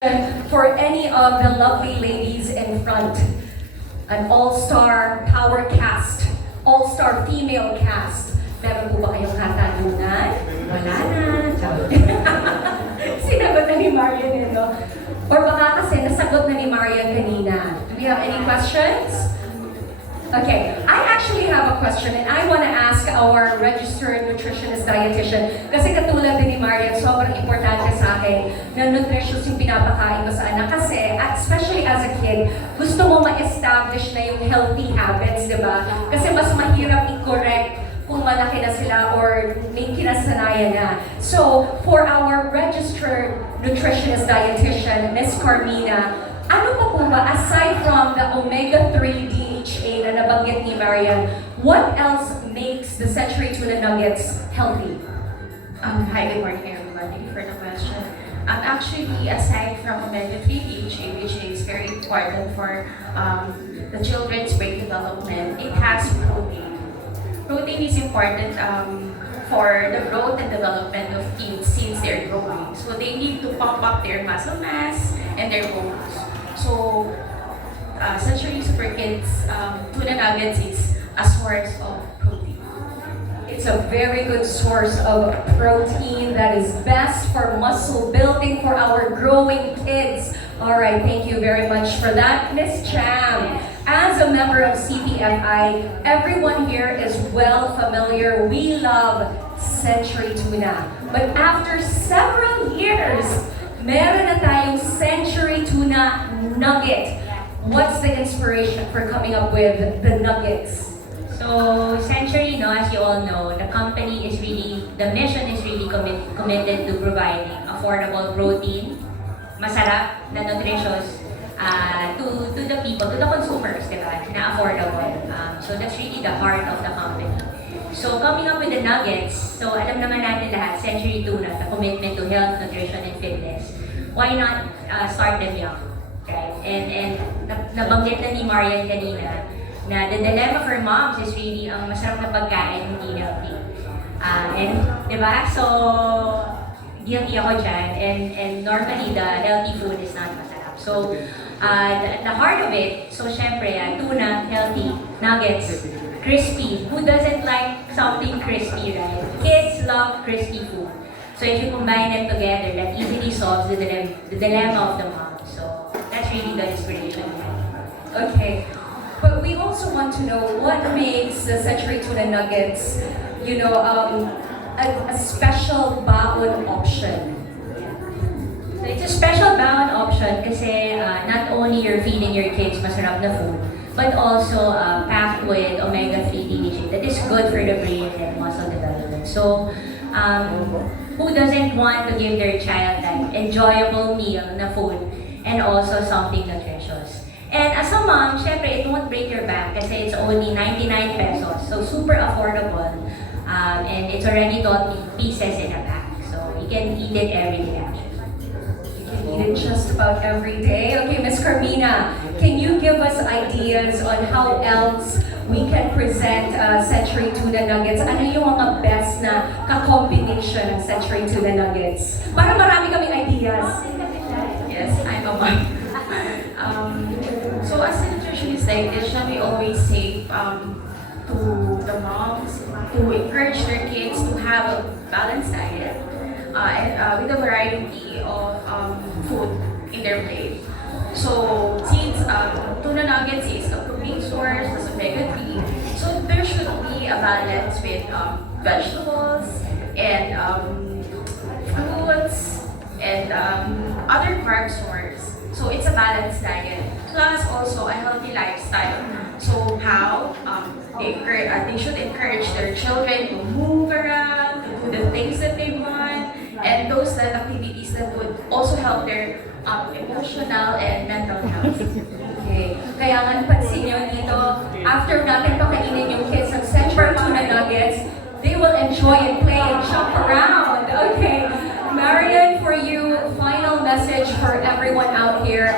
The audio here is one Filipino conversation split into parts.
For any of the lovely ladies in front, an all-star power cast, all-star female cast. Meron po ba kayong katanungan? Wala na. Sinagot na ni Marian yun, no? Or baka kasi nasagot na ni Marian kanina. Do we have any questions? Okay, I actually have a question and I want to ask our registered nutritionist dietitian kasi katulad din ni Marian, sobrang importante sa akin na nutritious yung pinapakain mo sa anak kasi especially as a kid, gusto mo ma-establish na yung healthy habits, di ba? Kasi mas mahirap i-correct kung malaki na sila or may kinasanayan na. So, for our registered nutritionist dietitian, Ms. Carmina, ano pa po ba, aside from the omega-3 DHA na nabanggit ni Marian, what else makes the Century Tuna Nuggets healthy? Hi, good morning everyone. Thank you for the question. Actually, aside from omega-3 DHA, which is very important for the children's brain development, it has protein. Protein is important for the growth and development of kids since they're growing. So they need to pump up their muscle mass and their bones. So, Century Super Kids Tuna Nuggets is a source of protein. It's a very good source of protein that is best for muscle building for our growing kids. All right, thank you very much for that, Ms. Cham. As a member of CPFI, everyone here is well familiar. We love Century Tuna. But after several years, meron na tayong Century Tuna Nugget. What's the inspiration for coming up with the nuggets? So, Century, no, as you all know, the company is really, the mission is really committed to providing affordable protein, masarap na nutritious to the people, to the consumers, diba, na affordable. So that's really the heart of the company. So coming up with the nuggets, so alam naman natin lahat, Century Tuna, the commitment to health, nutrition, and fitness. Why not start them young, right? And nabanggit na ni Marian kanina, na the dilemma for moms is really ang masarap na pagkain, hindi healthy. And, di ba? So, hindi ako dyan. And normally, the healthy food is not masarap. So, the heart of it, so syempre, tuna, healthy, nuggets, crispy. Who doesn't like something crispy, right? Kids love crispy food. So if you combine them together, that easily solves the dilemma of the mom. So that's really the inspiration. Okay, but we also want to know what makes the Century Tuna Nuggets, a special baon option. So it's a special baon option kasi not only you're feeding your kids masarap na food, but also packed with omega-3 DHA that is good for the brain and muscle development. So who doesn't want to give their child that enjoyable meal na food and also something nutritious? And as a mom, syempre, it won't break your bank kasi it's only 99 pesos. So super affordable. And it's already 12 pieces in a pack. So you can eat it every day actually. You can eat it just about every day. Okay, Ms. Carmina, can you give us ideas on how else we can present Century Tuna Nuggets? Ano yung mga best na ka-combination ng Century Tuna Nuggets? Para marami kaming ideas. Yes, I'm a mom. So as a nutritionist dietitian, we always say to the moms to encourage their kids to have a balanced diet and with a variety of food in their plate. So since tuna nuggets is a protein source, plus omega-3, so there should be a balance with vegetables and fruits and other carb source. So it's a balanced diet, plus also a healthy lifestyle. So how they should encourage their children to move around, to do the things that they want, and those activities that would also help their emotional and mental health. Okay. Kaya nga pansin nyo dito, after natin pakainin yung kids ng Century Tuna Nuggets, they will enjoy and play and jump around. Okay. Marian, for you, final message for everyone out here.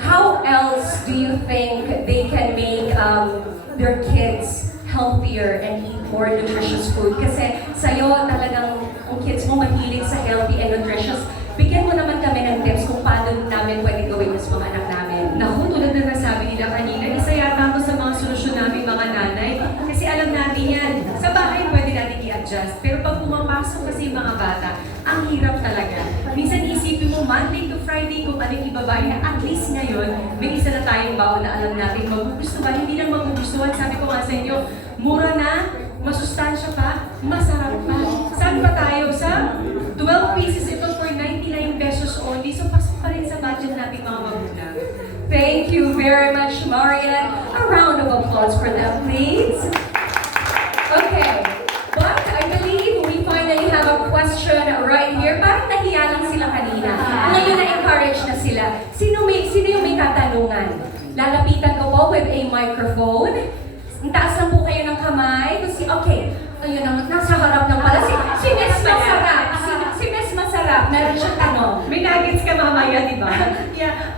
How else do you think they can make their kids healthier and eat more nutritious food? Kasi sa'yo talagang ang kids mo mahilig sa healthy and nutritious. Bigyan mo naman kami ng tips kung paano namin mag-adjust. Pero pag pumapasok kasi yung mga bata, ang hirap talaga. Minsan isipin mo Monday to Friday kung ano yung ibabahin na at least ngayon, may isa na tayong baon na alam natin magugustuhan. Hindi lang magugustuhan, sabi ko nga sa inyo, mura na, masustansya pa, masarap pa. Saan pa tayo? Sa 12 pieces ito for 99 pesos only. So pasok pa rin sa budget natin mga magulang. Thank you very much, Marian. A round of applause for them, please. Okay, but I believe we finally have a question right here. Parang nahiya lang sila kanina. Ngayon na-encourage na sila. Sino yung may katanungan? Lalapitan ko po with a microphone. Taas lang po kayo ng kamay. Okay, ayun ang nasa harap ng pala. Si Miss Masarap. Si Miss Masarap. Meron siyang tanong. May nuggets ka mamaya, di ba? Yeah,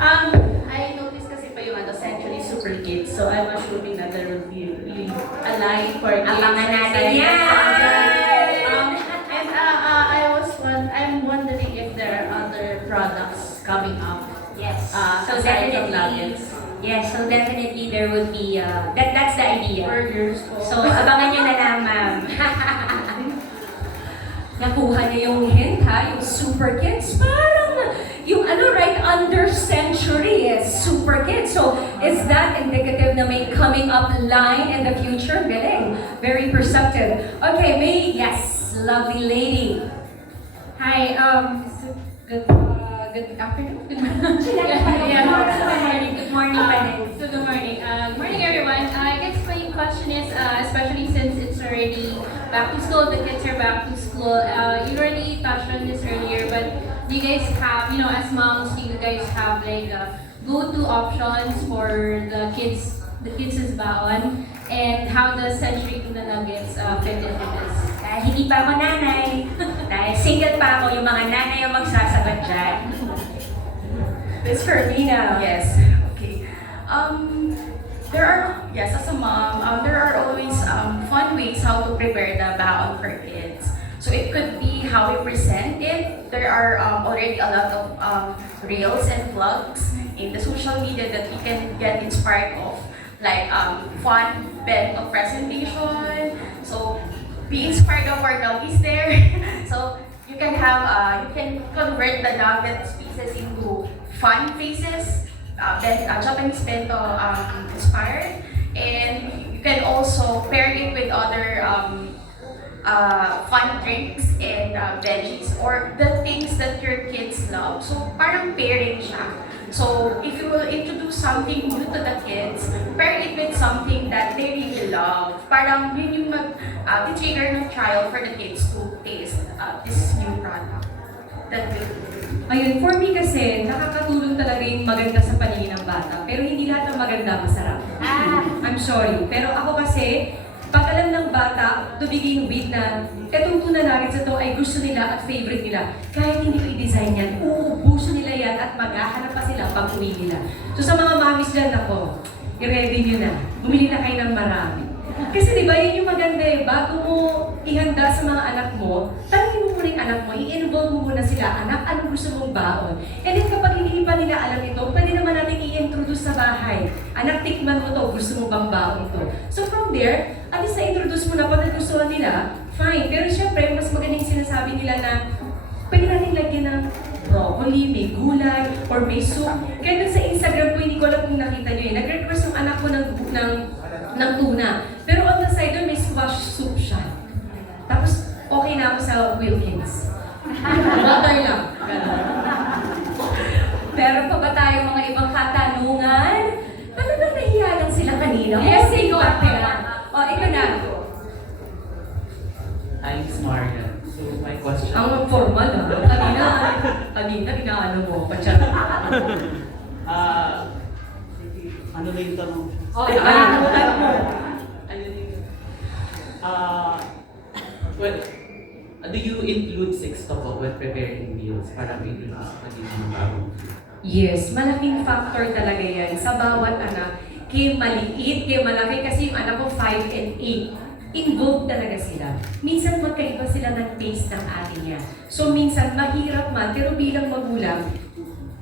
I noticed kasi pa yung Century Super Kids, so I'm assuming that there will be really a line for kids. Abangan natin yan! I'm wondering if there are other products coming up. Yes. So aside from definitely, nuggets. yes. So definitely there would be that's the idea. Burgers. So abangan nyo na lang, ma'am. Nakuha niyo yung hint ha, yung Super Kids. Parang yung right under Century is Super Kids. So is that indicative na may coming up line in the future? Galing. Very perceptive. Okay, yes, lovely lady. Hi, good afternoon. Good morning. Good morning. Good morning. Good morning, everyone. I guess my question is, especially since it's already back to school, the kids are back to school. You already touched on this earlier, but do you guys have, as moms, do you guys have like go-to options for the kids' baon, and how does Century Tuna Nuggets fit into this? Dahil hindi pa ako nanay. Dahil single pa ako, yung mga nanay ang magsasagot dyan. Miss Carlina. Yes. Okay. As a mom, there are always fun ways how to prepare the baon for kids. So it could be how we present it. There are already a lot of reels and vlogs in the social media that you can get inspired of, like fun bento presentation. So be inspired of our doggies there. So you can convert the nuggets pieces into fun faces, Japanese bento inspired, and you can also pair it with other fun drinks and veggies or the things that your kids love. So parang pairing siya. So if you will introduce something new to the kids, pair it with something that they really love. Parang yun yung trigger ng trial for the kids to taste this new product. That will. Ayun, for me kasi, nakakatulong talaga yung maganda sa paningin ng bata. Pero hindi lahat ng maganda masarap. I'm sorry. Pero ako kasi, pag alam ng bata, to begin with na, etong tuna nuggets ito ay gusto nila at favorite nila. Kahit hindi ko i-design yan, uubuso nila yan at maghahanap pa sila pag uwi nila. So sa mga mamis dyan, ako, i-ready nyo na. Bumili na kayo ng marami. Kasi di ba, yun yung maganda eh, bago mo ihanda sa mga anak mo, tanongin mo muna yung anak mo, i-involve mo muna sila, anak, anong gusto mong baon? And then kapag hindi pa nila alam ito, pwede naman natin i-introduce sa bahay. Anak, tikman mo to, gusto mo bang baon ito? So from there, at least na-introduce mo na, pag nagustuhan nila, fine. Pero syempre, mas magandang sinasabi nila na, pwede natin lagyan ng broccoli, may gulay, or may soup. Kaya dun sa Instagram ko, hindi ko alam kung nakita nyo eh, nag-request yung anak ko ng tuna. Pero on the side doon, may squash soup siya. Tapos, okay na ako sa Wilkins. Water lang. Ganun. Meron pa ba tayo mga ibang katanungan? Talagang nahiya lang sila kanina. Yes, Okay, ikaw ate. na. Ikaw na. I'm Marian. So my question. Ang formal ah. Kanina, inaano mo, pa-chat. Ano na yung tanong? Ano mo? Ayun yung... Well, do you include sextoko when preparing meals para ma-introduce pa din ng bagong food? Yes, malaking factor talaga yan sa bawat anak. Kaya maliit, kaya malaki, kasi yung anak ko 5 and 8. Involved talaga sila. Minsan magkaiba sila ng taste ng ate niya. So minsan mahirap man, pero bilang magulang,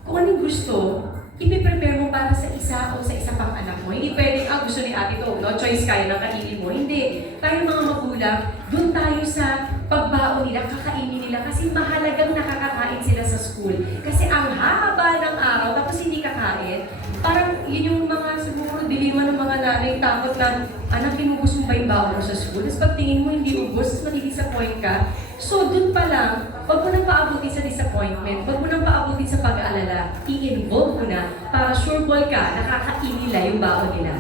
kung anong gusto, ipiprepare mo para sa isa o sa isa pang anak mo. Hindi pwedeng, gusto ni ate to, no choice kaya ng kainin mo. Hindi. Tayo mga magulang, doon tayo sa kasi mahalagang nakakakain sila sa school. Kasi ang haba ng araw, tapos hindi kakain, parang yun yung mga siguro dilema ng mga nanay, takot na, anak, inubos mo ba yung baon mo sa school? Tapos pag tingin mo hindi ubos, tapos mati-disappoint ka. So, dun pa lang, wag mo nang paabutin sa disappointment, wag mo nang paabutin sa pag-aalala, i-involve mo na para sure ball ka, nakakain nila yung baon nila.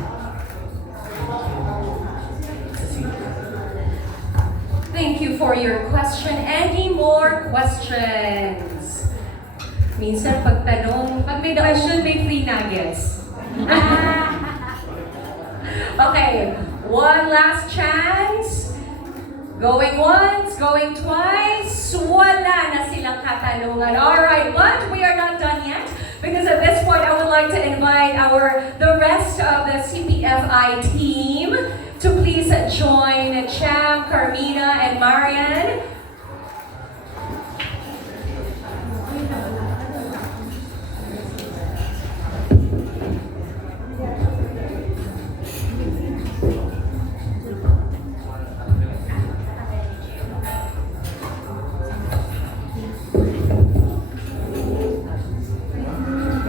Thank you for your question. Any more questions? Minsan pagtanong, Pag may question, may free nuggets. okay, one last chance. Going once, going twice. Wala na silang katanungan. Alright, but we are not done yet. Because at this point, I would like to invite the rest of the CPFI team to please join